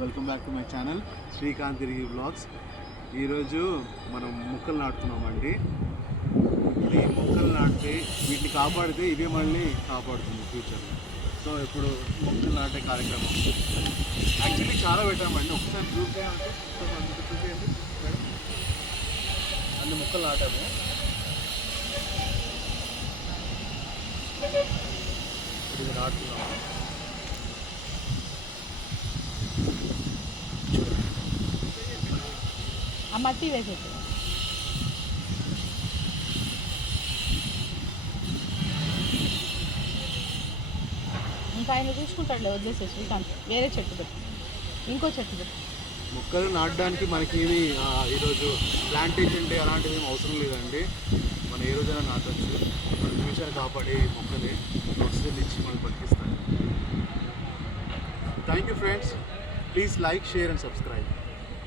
Welcome back to my channel Srikanth తిరిగి blogs. ఈరోజు మనం మొక్కలు నాటుతున్నామండి. ఇది మొక్కలు నాటితే వీటిని కాపాడితే ఇదే మళ్ళీ కాపాడుతుంది ఫ్యూచర్లో. సో ఇప్పుడు మొక్కలు నాటే కార్యక్రమం యాక్చువల్లీ చాలా పెట్టామండి. ఒకసారి గ్రూప్ అంటే చూసేయండి మేడం, అన్ని మొక్కలు నాటాము. ఇది నాటుతున్నాము. ఆ మట్టి వేసేది ఇంకా ఆయన చూసుకుంటాడులే, వదిలేసే శ్రీకాంత్. వేరే చెట్టు పెట్టు, ఇంకో చెట్టు పెట్టు. మొక్కలు నాటడానికి మనకి ఏమి ఈరోజు ప్లాంటేషన్ డే అలాంటివి ఏమి అవసరం లేదండి. మనం ఏ రోజైనా నాటచ్చు. మన ఫ్యూచర్ కాపాడే మొక్కలే ఆక్సిజన్ ఇచ్చి మనకు బతికిస్తాయి. Thank you friends. Please like, share and subscribe.